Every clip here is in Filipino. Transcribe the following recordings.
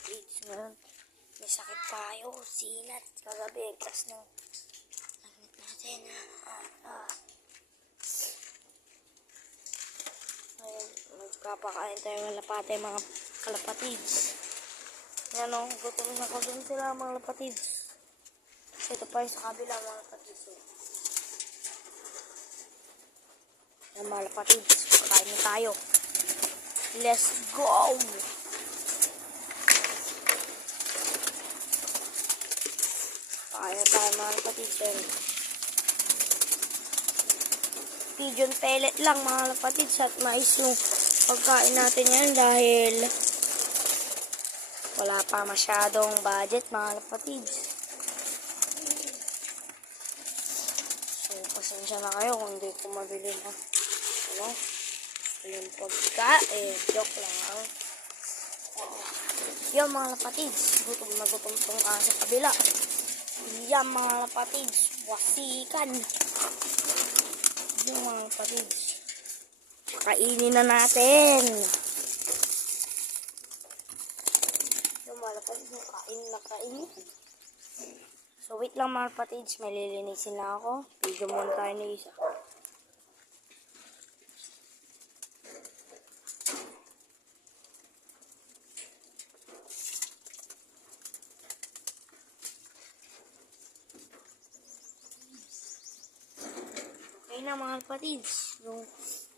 kapatids. Ngayon, may sakit tayo. Sinat. Kagabi, tas ng lagnat natin. Ngayon, magkapakain tayo ng lapate mga kalapatids. Yan o, gutom sila mga lapatids. Kasi ito pa yung sa kabila mga lapatids. Yan mga lapatids, pakain na tayo. Let's go! Pakain na tayo mga lapatids. Pigeon pellet lang mga lapatids at mais yung pagkain natin yan dahil wala pa masyadong budget mga lapatids. So pasensya na kayo kung hindi ko mabili na yung pagkain. Joke lang. Yan mga lapatids, gutom na gutom tong sa kabila. Yan mga lapatids, wasikan. Yung mga kapatids, kainin na natin. Yung mga kapatids, kain. So wait lang mga kapatids, may lilinisin na ako. Video muna tayo ni isa. Okay na mga kapatids, yung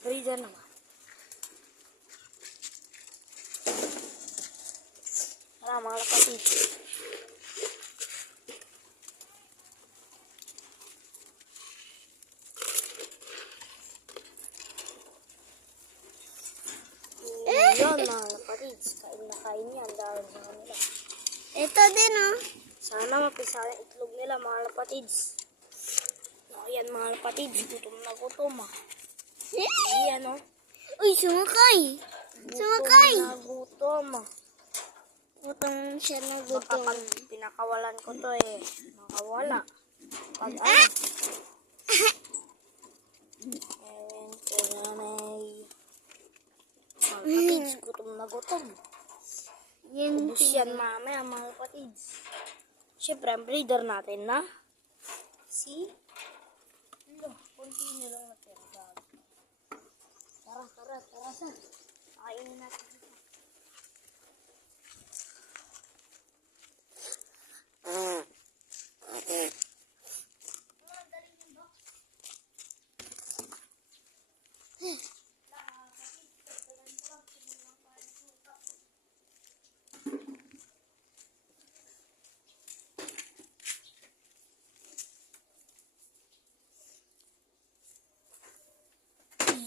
breeder naman. Tara mga kapatids. Yun mga kapatids, kain yan dahil sa kanila. Ito din Sana mapisa yung itlog nila mga kapatids. Ayan mga kapatids, gutom na gutom Ayan Uy, sumakay. Sumakay. Gutom na gutom Gutom siya na Baka gutom. pag pinakawalan ko to makawala. Pag Ayan, nanay. Mga kapatids, gutom na gutom. Ubus yan mamaya mga kapatids. Siyempre, ang breeder natin na si kunti nilang natira. Tara. Kainin natin dito.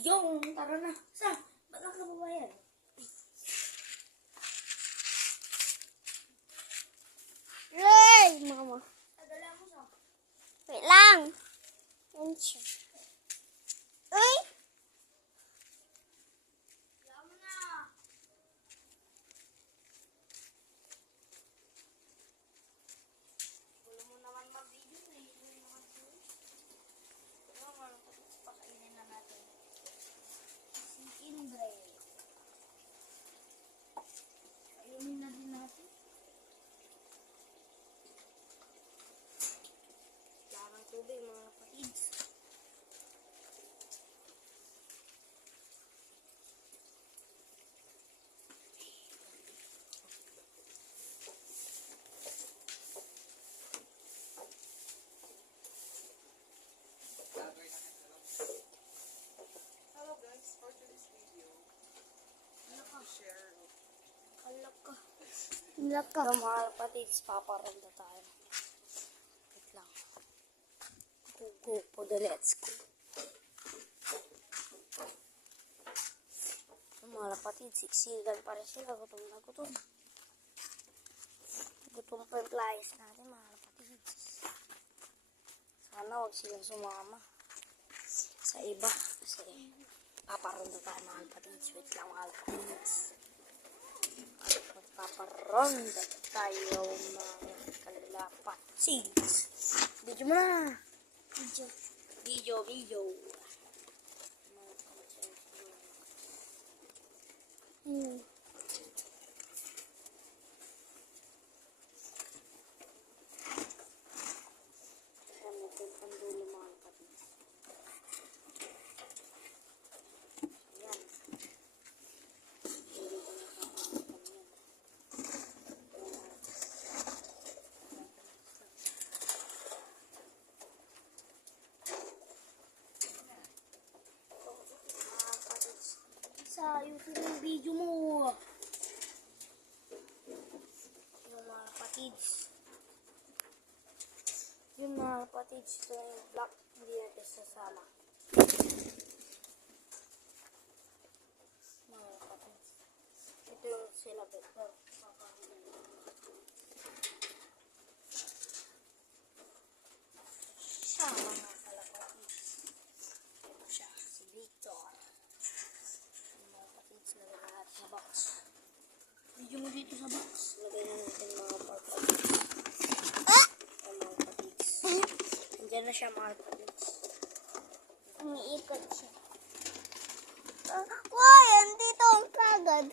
Yung, tara na. Ba't nakababayan? Ray, mama. Adala mo siya. Wait lang. Uy. Adala mo na. Gulo mo naman mag-video. Pakainin na natin. Si Indre. Kainin na din natin. Larang tubig mga kapatids. Hello guys, for today's video, share. Laka. So mga kapatids, paparanda tayo. Wait lang. Go po the let's go. So mga kapatids, siksikan pa rin sila. Gutom na gutom. Gutom pa yung flies natin mga kapatids. Sana wag silang sumama sa iba. Kasi paparanda tayo mga kapatids. Wait lang mga kapatids. Magpaparonda tayo mga kalapatids. Video mo na. Video. kapatids. Yun mga kapatids, ito yung black, hindi natin sasama. Mga kapatids. Ito yung sila vector. Siya mga kalapatids. Ito siya, si Victor. Mga kapatids, lagay na natin sa box. Video mo dito sa box. Lagay na natin mga kapatids. Mga kapatids. Andiyan na siya mga kapatids. Umiikot siya. Wow, andito ang kagad.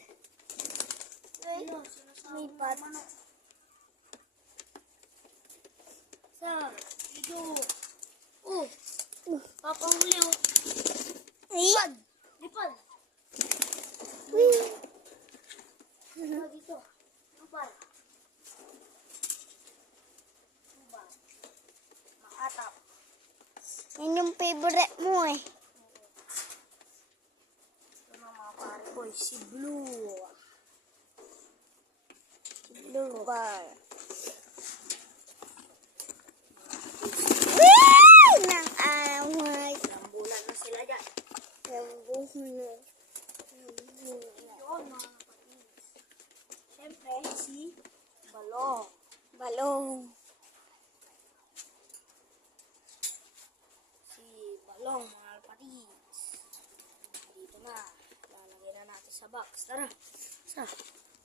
May pat. Sa, dito. Oh, papahuli oh. Ay! Lipad. Dito. Lipad. Lipad. Makatap. Yan yung favorite mo eh. Ito na mga pare ko, si Blue. Blue bar. Woo! Nang away. Ilang bulan na sila dyan. Yung buhol. Yun mga kapatid. Siyempre, si Balong. Balong. Si Balong mga kapatid. Dito na. Lalagay na natin sa box. Tara. Sa.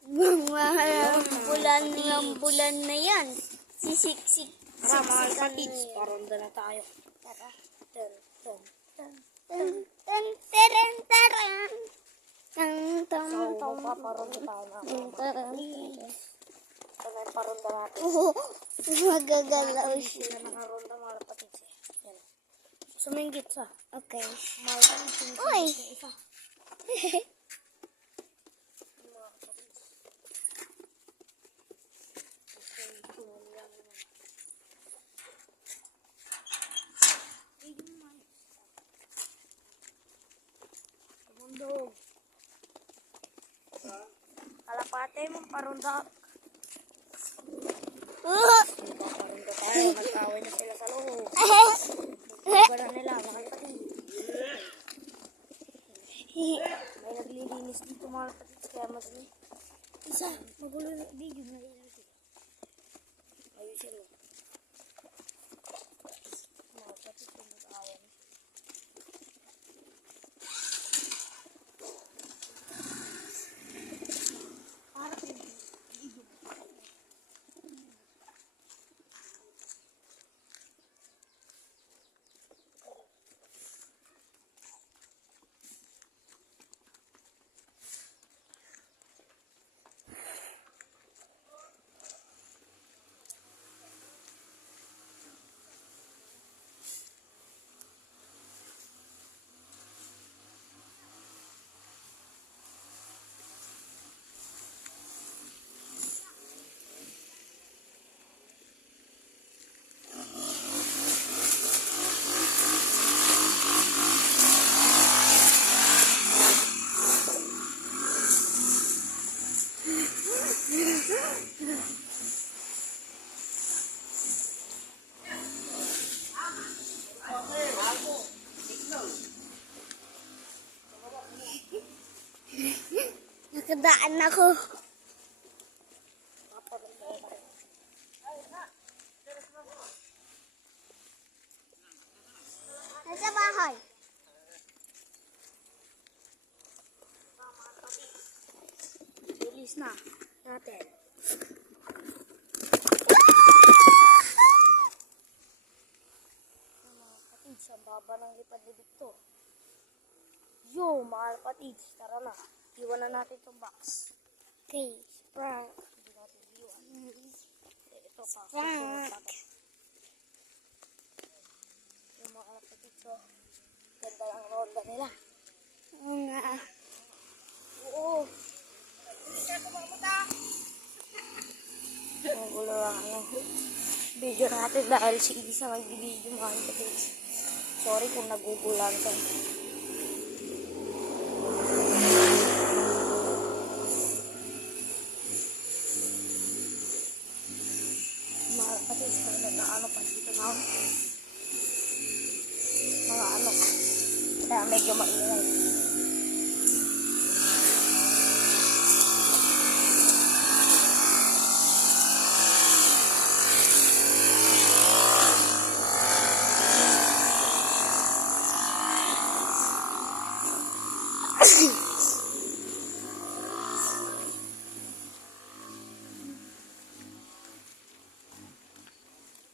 Mahal ang bulan na yan. Sisiksik. Tara mga kapatid. Paronda na tayo. Tara. Ten, ten. Tan tan teren teren. Tan tan So, tan. magpaparonda tayo mga kapatid. Ito na yung paronda natin. Magagalaw Hindi siya. sila nakaronda mga kapatid. Yan. Suminggit sa. Okay. Mga kapatid. Suminggit Uy! na isa. Mga kapatid. Ito yung yan. Mundo. Kalapate mo paronda. Paronda tayo. Magkawin na sila sa loob. Iba na nila mga kapatid. May naglilinis dito mga kapatid. Kaya madali. Isa. Magulo na. Video na rin. Ayusin mo. Mga kapatid kung mag-awan. Nakadaan ako. Nasa bahay. Bilis na natin. Mga kapatid, sa baba ng lipad ni Victor. Yo, mga kapatid, tara na. Iwan na natin itong box. Okay. Prank. Hindi natin iwan. Ito pa. Prank. Yung mga kapatid, so, ganda ang ronda nila. Oo nga. Oo. Magulo lang ang video natin dahil si Isa mag-video mga kapatid. Sorry kung nagugulan ka. Kasi nag-ano pa dito na mga ano. Kaya medyo maingay.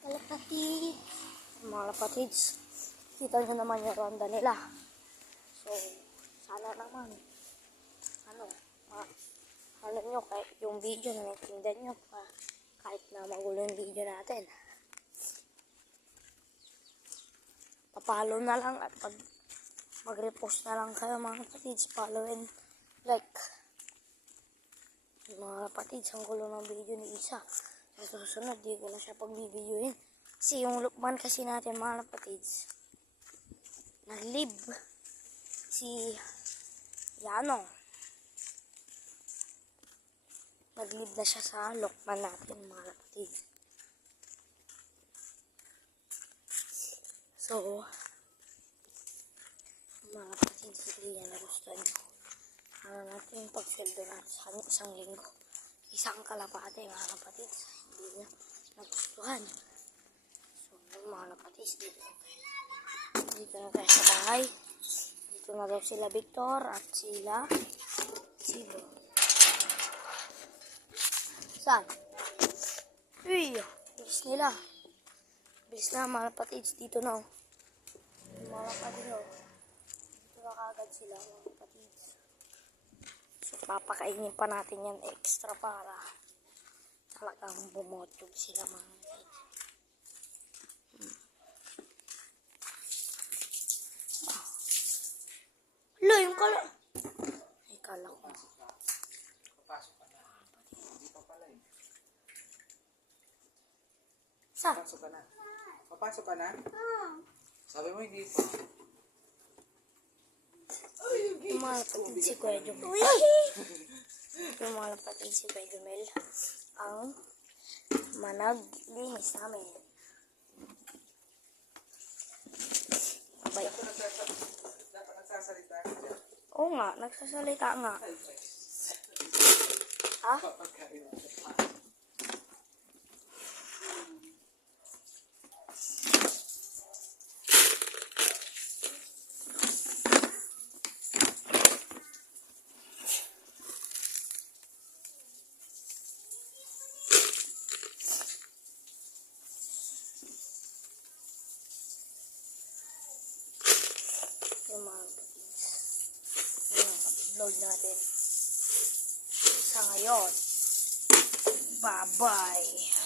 Kalapati. Mga kapatids, kita nyo naman yung ronda nila. So, sana naman, ano nyo, kahit yung video na natindan nyo pa, kahit na magulo yung video natin. Papalo na lang at pag mag-repost na lang kayo mga kapatids, follow and like. Mga kapatids, ang gulo ng video ni Isa. Sa susunod, di ko na siya pag-videoin. Kasi yung Lukman kasi natin mga kapatids, nag-live si Yano. Nag-live na siya sa Lukman natin mga kapatids. So, mga kapatids, hindi yan nagustuhan nyo. Ano natin yung pag-sweldo natin sa isang linggo. Isang kalapate mga kapatids. Hindi niya nagustuhan. Mga kapatids, dito na tayo sa bahay. Dito na daw sila Victor at sila Silo. Saan? Uy, bilis nila. Bilis na mga kapatids, dito na. Mga kapatids, dito na kagad sila mga kapatids. So papakainin pa natin yan extra para talagang bumotog sila mga kapatids. Lo, yung kala. Ay, kala ko. Papasok ka na. Hindi pa pala eh. Saan? Papasok ka na. Papasok ka na? Sabi mo hindi pa. Yung mga kapatid si Kuya Jumel. Yung mga kapatid si Kuya Jumel ang managlinis namin. Abay. Dapat nagsasalita ka dyan. Oo nga, nagsasalita nga. Ha? Pagkain. Yung mga kapatid. Yung upload natin. Sa ngayon. Bye-bye.